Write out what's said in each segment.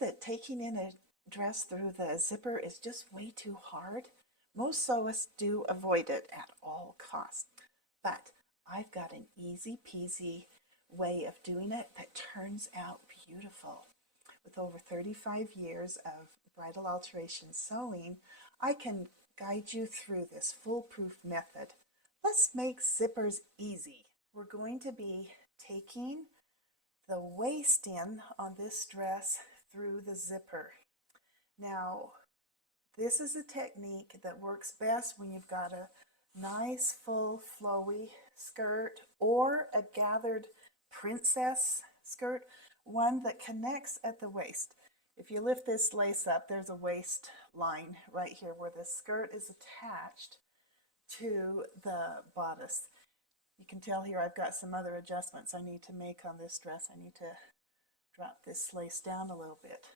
that taking in a dress through the zipper is just way too hard. Most sewists do avoid it at all costs, but I've got an easy peasy way of doing it that turns out beautiful. With over 35 years of bridal alteration sewing, I can guide you through this foolproof method. Let's make zippers easy. We're going to be taking the waist in on this dress through the zipper. Now, this is a technique that works best when you've got a nice, full, flowy skirt or a gathered princess skirt, one that connects at the waist. If you lift this lace up, there's a waist line right here where the skirt is attached to the bodice. You can tell here I've got some other adjustments I need to make on this dress. I need to drop this lace down a little bit.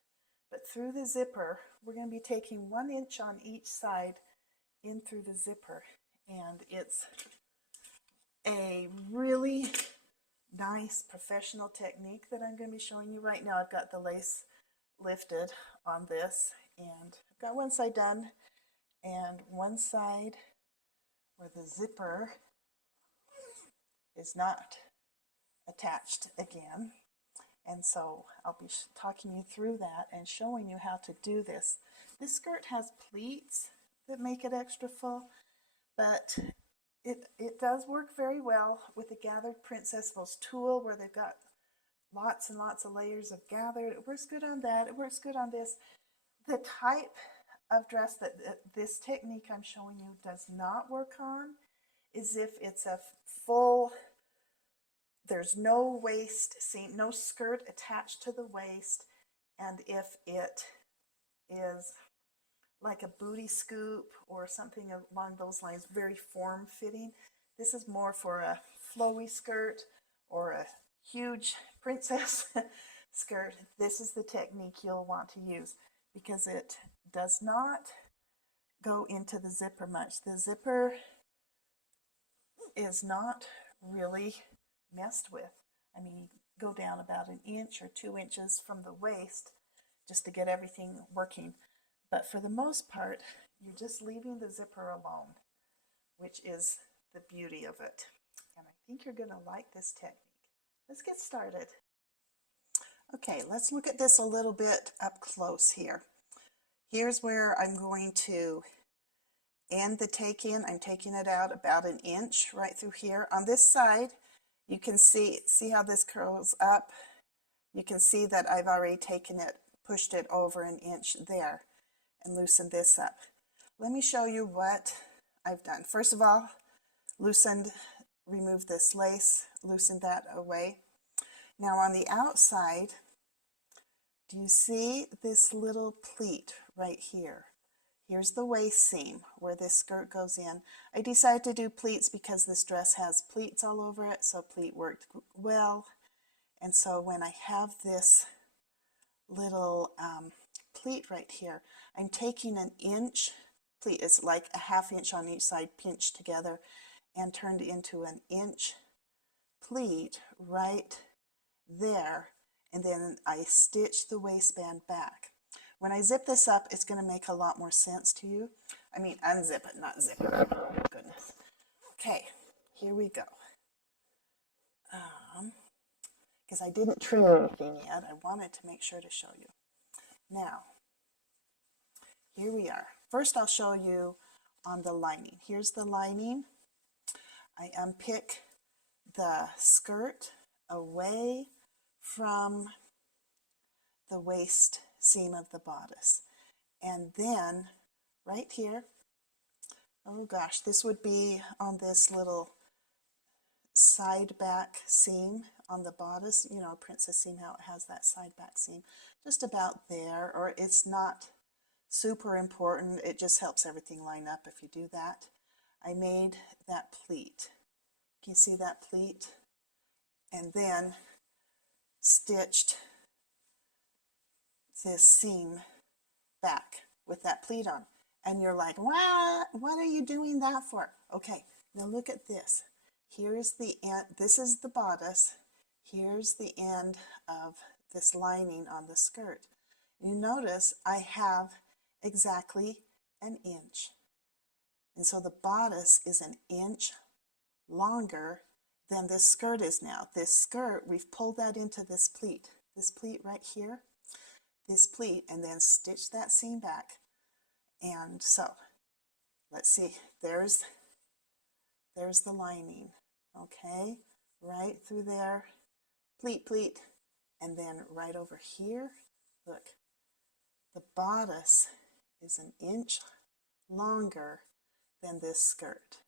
But through the zipper, we're going to be taking 1 inch on each side in through the zipper. And it's a really nice professional technique that I'm going to be showing you right now. I've got the lace lifted on this, and I've got one side done, and one side where the zipper is not attached again. And so I'll be talking you through that and showing you how to do this. This skirt has pleats that make it extra full, but it does work very well with the gathered princess Vo's tulle, where they've got lots and lots of layers of gathered. It works good on that. It works good on this. The type of dress that this technique I'm showing you does not work on is if it's a full, there's no waist seam, no skirt attached to the waist, and if it is like a booty scoop or something along those lines, very form-fitting. This is more for a flowy skirt or a huge princess skirt. This is the technique you'll want to use because it does not go into the zipper much. The zipper is not really messed with. I mean, you go down about 1 inch or 2 inches from the waist just to get everything working. But for the most part, you're just leaving the zipper alone, which is the beauty of it. And I think you're going to like this technique. Let's get started. Okay, let's look at this a little bit up close here. Here's where I'm going to end the take-in. I'm taking it out about 1 inch right through here. On this side, you can see how this curls up. You can see that I've already taken it, pushed it over 1 inch there and loosened this up. Let me show you what I've done. First of all, removed this lace, loosened that away. Now on the outside, do you see this little pleat right here? Here's the waist seam where this skirt goes in. I decided to do pleats because this dress has pleats all over it, so pleat worked well. And so when I have this little pleat right here, I'm taking 1 inch pleat. It's like a 1/2 inch on each side pinched together and turned into 1 inch pleat right there, and then I stitch the waistband back. When I zip this up, it's going to make a lot more sense to you. I mean, unzip it, not zip it. Oh, goodness. Okay, here we go. Because I didn't trim anything yet, I wanted to make sure to show you. Now, here we are. First, I'll show you on the lining. Here's the lining. I unpick the skirt away from the waist seam of the bodice. And then right here, oh gosh, this would be on this little side back seam on the bodice, you know, princess seam, how it has that side back seam, just about there, or it's not super important, it just helps everything line up if you do that. I made that pleat. Can you see that pleat? And then stitched this seam back with that pleat on. And you're like, what are you doing that for? Okay, now look at this. Here's the end, this is the bodice. Here's the end of this lining on the skirt. You notice I have exactly an inch. And so the bodice is an inch longer than this skirt is now. This skirt, we've pulled that into this pleat right here, this pleat, and then stitch that seam back. And so, let's see, there's the lining, okay? Right through there, pleat, pleat, and then right over here, look, the bodice is an inch longer than this skirt.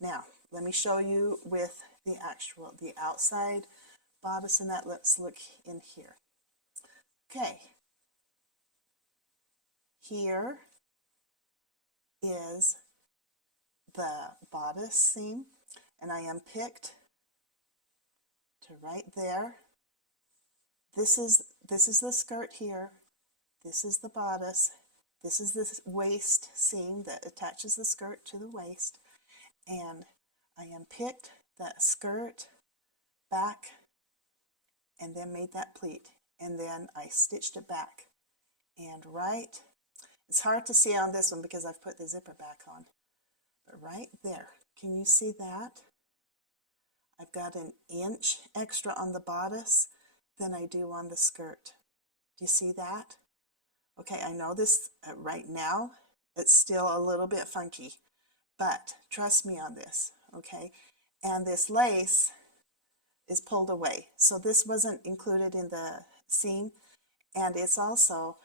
Now, let me show you with the outside bodice and that. Let's look in here. Okay, here is the bodice seam, and I unpicked to right there. This is the skirt here. This is the bodice. This is the waist seam that attaches the skirt to the waist. And I unpicked that skirt back and then made that pleat. And then I stitched it back. And right, it's hard to see on this one because I've put the zipper back on. But right there, can you see that? I've got an inch extra on the bodice than I do on the skirt. Do you see that? Okay, I know this right now, it's still a little bit funky, but trust me on this, okay? And this lace is pulled away. So this wasn't included in the seam, and it's also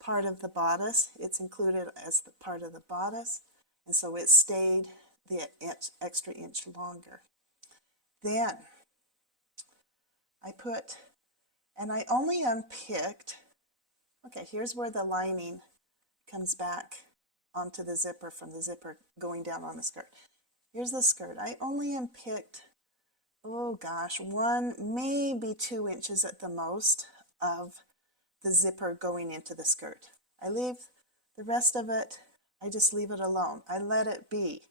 part of the bodice. It's included as the part of the bodice, and so it stayed the extra inch longer. Then I put, and I only unpicked, okay, here's where the lining comes back onto the zipper from the zipper going down on the skirt. Here's the skirt. I only unpicked, oh gosh, 1, maybe 2 inches at the most of the zipper going into the skirt. I leave the rest of it, I just leave it alone. I let it be.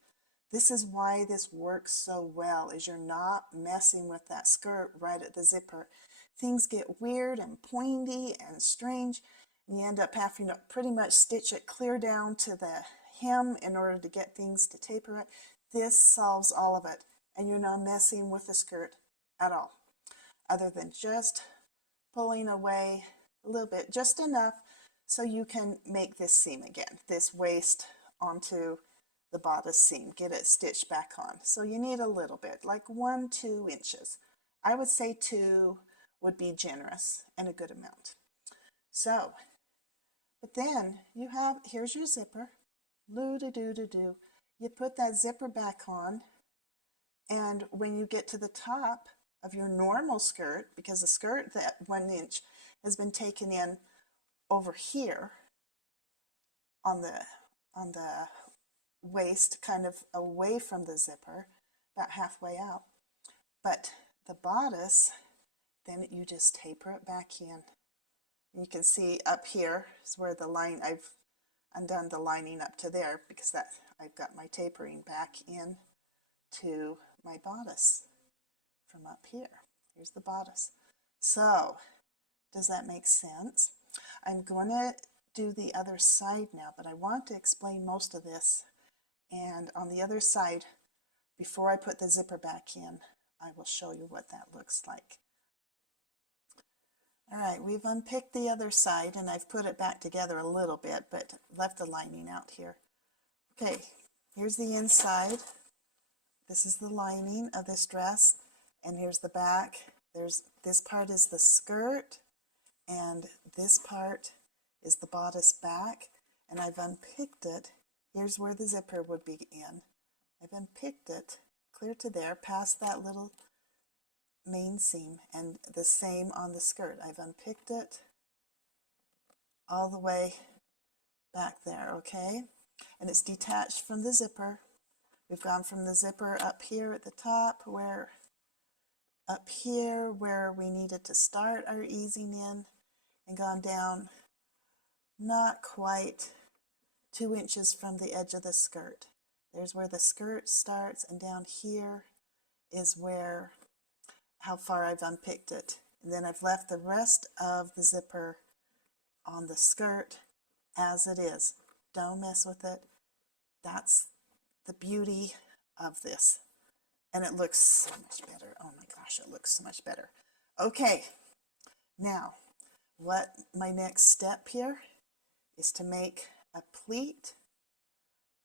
This is why this works so well, is you're not messing with that skirt right at the zipper. Things get weird and pointy and strange, and you end up having to pretty much stitch it clear down to the hem in order to get things to taper it. This solves all of it, and you're not messing with the skirt at all, other than just pulling away a little bit, just enough so you can make this seam again, this waist onto the bodice seam, get it stitched back on. So you need a little bit, like 1-2 inches. I would say 2 would be generous and a good amount. So, but then you have, here's your zipper, loo-doo-doo-doo-doo. You put that zipper back on, and when you get to the top of your normal skirt, because the skirt, that 1 inch, has been taken in over here on the waist, kind of away from the zipper, about halfway out. But the bodice, then you just taper it back in. And you can see up here is where the line, I've undone the lining up to there because that I've got my tapering back in to my bodice from up here. Here's the bodice. So, does that make sense? I'm going to do the other side now, but I want to explain most of this. And on the other side, before I put the zipper back in, I will show you what that looks like. All right, we've unpicked the other side, and I've put it back together a little bit, but left the lining out here. Okay, here's the inside. This is the lining of this dress, and here's the back. This part is the skirt, and this part is the bodice back, and I've unpicked it. Here's where the zipper would be in. I've unpicked it clear to there, past that little main seam, and the same on the skirt. I've unpicked it all the way back there, okay? And it's detached from the zipper. We've gone from the zipper up here at the top, up here where we needed to start our easing in, and gone down not quite 2 inches from the edge of the skirt. There's where the skirt starts, and down here is where, how far I've unpicked it. And then I've left the rest of the zipper on the skirt as it is. Don't mess with it. That's the beauty of this. And it looks so much better. Oh my gosh, it looks so much better. Okay, now what my next step here is to make a pleat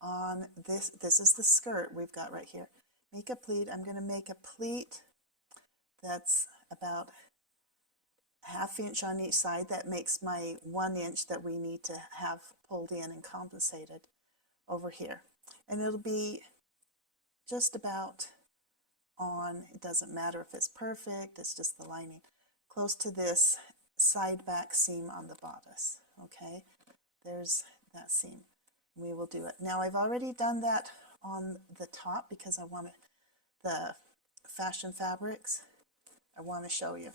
on this. This is the skirt we've got right here. Make a pleat. I'm going to make a pleat that's about a 1/2 inch on each side. That makes my 1 inch that we need to have pulled in and compensated over here. And it'll be just about on, it doesn't matter if it's perfect, it's just the lining, close to this side back seam on the bodice. Okay, there's that seam. We will do it. Now I've already done that on the top because I want the fashion fabrics. I want to show you.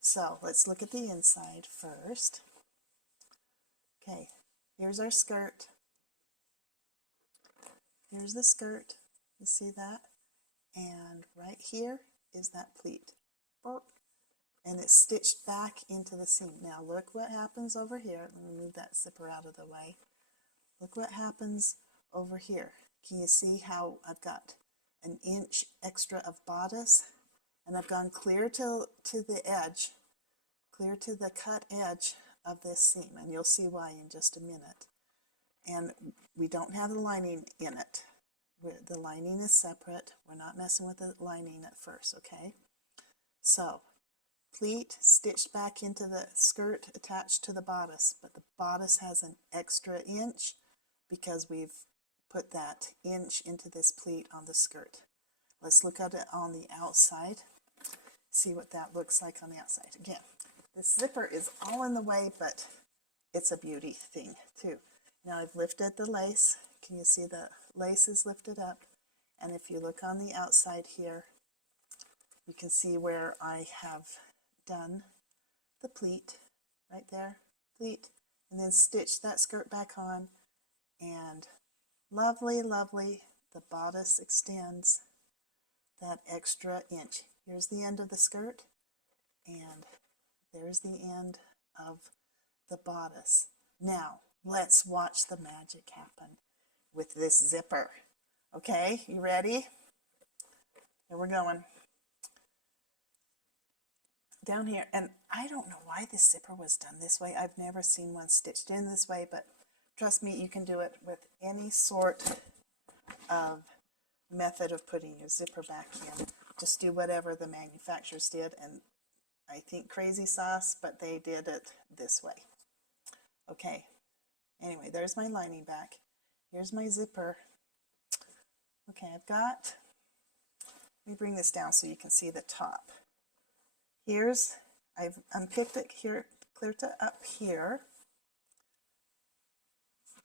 So let's look at the inside first. Okay, here's our skirt. Here's the skirt. You see that? And right here is that pleat. And it's stitched back into the seam. Now look what happens over here. Let me move that zipper out of the way. Look what happens over here. Can you see how I've got 1 inch extra of bodice? And I've gone clear to the edge, clear to the cut edge of this seam. And you'll see why in just a minute. And we don't have the lining in it. The lining is separate. We're not messing with the lining at first, okay? So, pleat stitched back into the skirt attached to the bodice, but the bodice has an extra inch because we've put that inch into this pleat on the skirt. Let's look at it on the outside, see what that looks like on the outside. Again, this zipper is all in the way, but it's a beauty thing too. Now I've lifted the lace. Can you see the lace is lifted up? And if you look on the outside here, you can see where I have done the pleat, right there, pleat, and then stitch that skirt back on, and lovely, lovely, the bodice extends that extra inch. Here's the end of the skirt, and there's the end of the bodice. Now, let's watch the magic happen with this zipper. Okay, you ready? Here we're going. Down here, and I don't know why this zipper was done this way. I've never seen one stitched in this way, but trust me, you can do it with any sort of method of putting your zipper back in. Just do whatever the manufacturers did, and I think crazy sauce, but they did it this way. Okay, anyway, there's my lining back. Here's my zipper. Okay, let me bring this down so you can see the top. I've unpicked it here, clear to up here.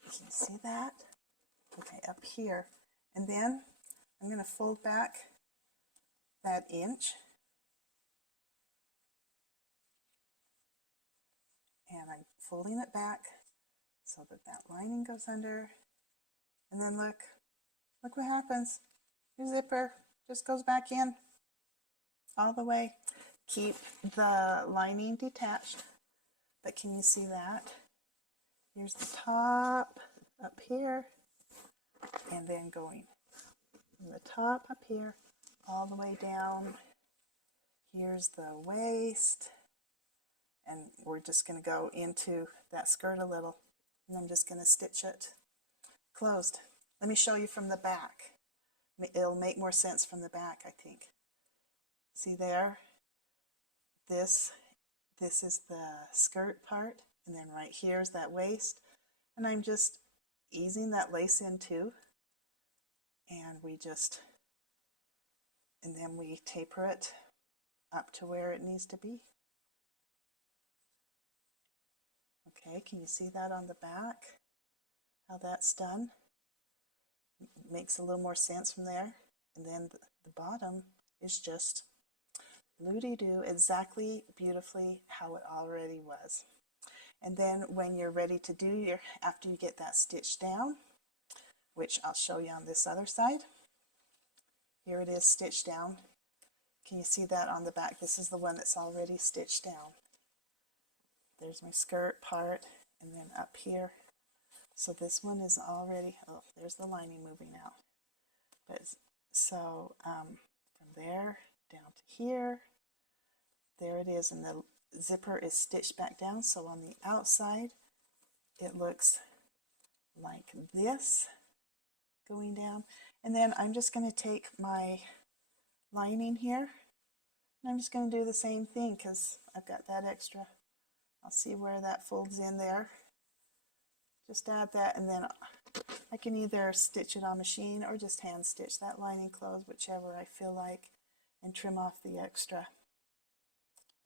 Can you see that? Okay, up here. And then I'm going to fold back that inch. And I'm folding it back so that that lining goes under. And then look what happens. Your zipper just goes back in all the way. Keep the lining detached, but can you see that? Here's the top up here, and then going from the top up here all the way down. Here's the waist, and we're just going to go into that skirt a little, and I'm just going to stitch it closed. Let me show you from the back. It'll make more sense from the back, I think. See there? This is the skirt part, and then right here is that waist, and I'm just easing that lace in too, and then we taper it up to where it needs to be. Okay, can you see that on the back, how that's done? It makes a little more sense from there, and then the bottom is just loo-dee-doo, exactly beautifully how it already was. And then when you're ready to do after you get that stitched down, which I'll show you on this other side, here it is stitched down. Can you see that on the back? This is the one that's already stitched down. there's my skirt part, and then up here. So this one is already, oh, there's the lining moving out. But so from there down to here, there it is, and the zipper is stitched back down. So on the outside, it looks like this going down. And then I'm just going to take my lining here, and I'm just going to do the same thing because I've got that extra. I'll see where that folds in there. Just add that, and then I can either stitch it on machine or just hand stitch that lining closed, whichever I feel like, and trim off the extra.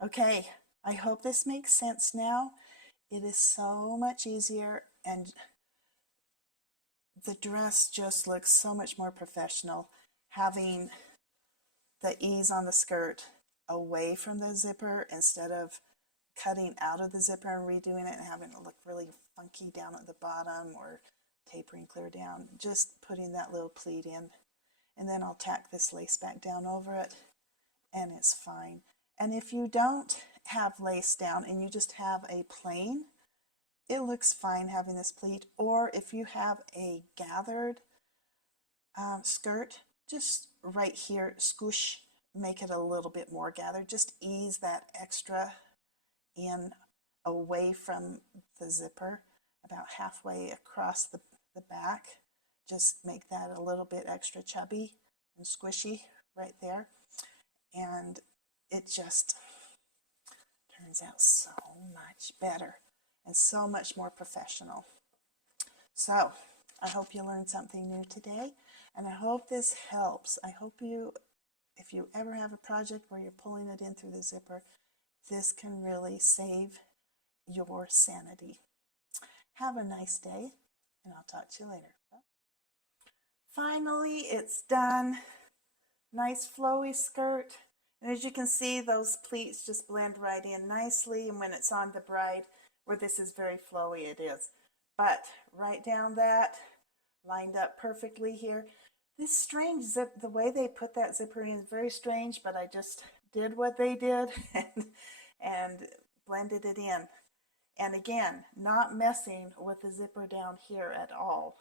Okay, I hope this makes sense now. It is so much easier, and the dress just looks so much more professional having the ease on the skirt away from the zipper instead of cutting out of the zipper and redoing it and having it look really funky down at the bottom or tapering clear down. Just putting that little pleat in, and then I'll tack this lace back down over it, and it's fine. And if you don't have lace down and you just have a plain, it looks fine having this pleat. Or if you have a gathered skirt, just right here, squish, make it a little bit more gathered. Just ease that extra in away from the zipper, about halfway across the back. Just make that a little bit extra chubby and squishy right there. And it just turns out so much better and so much more professional. So I hope you learned something new today, and I hope this helps. I hope you, if you ever have a project where you're pulling it in through the zipper, this can really save your sanity. Have a nice day, and I'll talk to you later. Finally, it's done. Nice flowy skirt. And as you can see, those pleats just blend right in nicely. And when it's on the bride, where this is very flowy, it is. But right down that, lined up perfectly here. This strange zip, the way they put that zipper in is very strange, but I just did what they did and blended it in. And again, not messing with the zipper down here at all.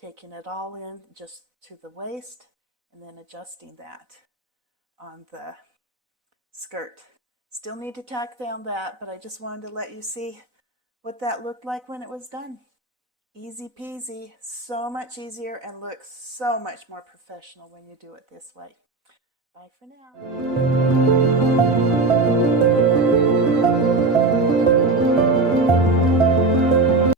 Taking it all in just to the waist and then adjusting that on the skirt. Still need to tack down that, but I just wanted to let you see what that looked like when it was done. Easy peasy, so much easier, and looks so much more professional when you do it this way. Bye for now.